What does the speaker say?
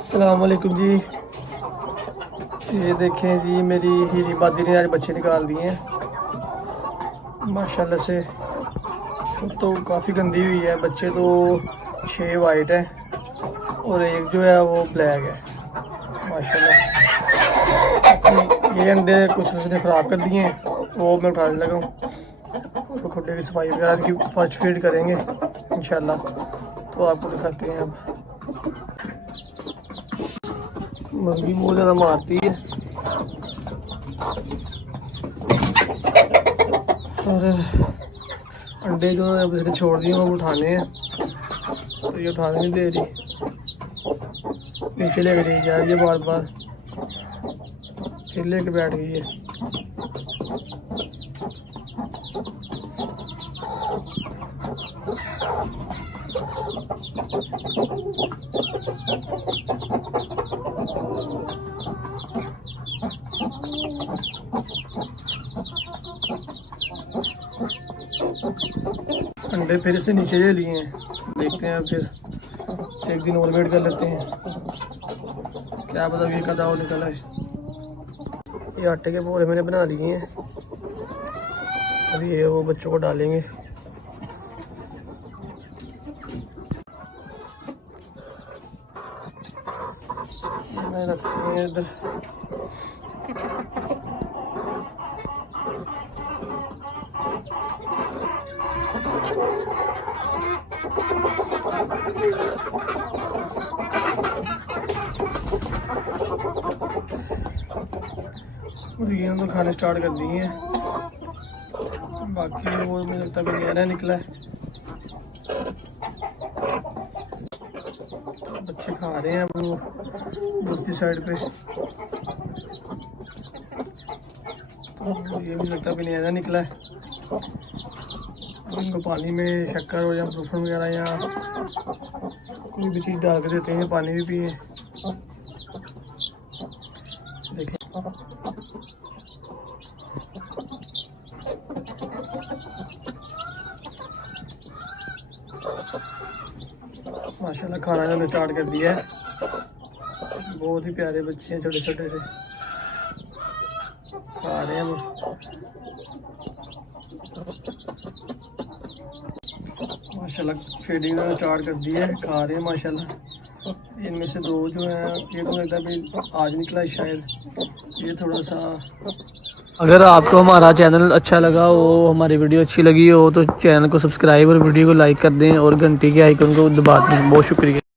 अस्सलाम वालेकुम जी। ये देखें जी, मेरी हीरी बाजी ने आज बच्चे निकाल दिए हैं माशाल्लाह से। तो काफ़ी गंदी हुई है, बच्चे तो 6 वाइट है और एक जो है वो ब्लैक है माशाल्लाह। ये अंडे कुछ उसने ख़राब कर दिए हैं, वो मैं उठाने लगा हूँ। तो खुडे की सफाई वगैरह की फर्स्ट फीड करेंगे इंशाल्लाह, तो आपको दिखाते हैं। अब मुर्गी बहुत ज़्यादा मारती है और अंडे जो अब इसने छोड़ दिए वो उठाने हैं, तो ये उठाने नहीं दे रही, नीचे लेकर जा रही है बार बार, फिर लेके बैठ गई है। अंडे फिर से नीचे ले लिए हैं, देखते हैं फिर एक दिन और वेट कर लेते हैं, क्या पता ये कदा वो निकला है। ये आटे के बोरे मैंने बना लिए हैं, अभी ये वो बच्चों को डालेंगे। मैं रखते हैं इधर। मुर्गियाँ तो खाने स्टार्ट कर दी हैं, बाकी वो मुझे लगता है नया निकला है। बच्चे खा रहे हैं वो दूसरी साइड पे, तो ये भी लगता है नया निकला है। इनको पानी में शक्कर हो या प्रोफन वगैरह या कोई भी चीज़ डाल के देते हैं, पानी भी पिए। देखें माशाल्लाह खाना जो स्टार्ट कर दिया है। बहुत ही प्यारे बच्चे हैं, छोटे छोटे से खा रहे हैं वो। माशाल्लाह फीडिंग ने स्टार्ट कर दी है, खा रहे हैं माशाल्लाह। इनमें से दो जो हैं, ये तो लगता है आज निकला है शायद, ये थोड़ा सा। अगर आपको हमारा चैनल अच्छा लगा हो, हमारी वीडियो अच्छी लगी हो, तो चैनल को सब्सक्राइब और वीडियो को लाइक कर दें और घंटी के आइकन को दबा दें। बहुत शुक्रिया।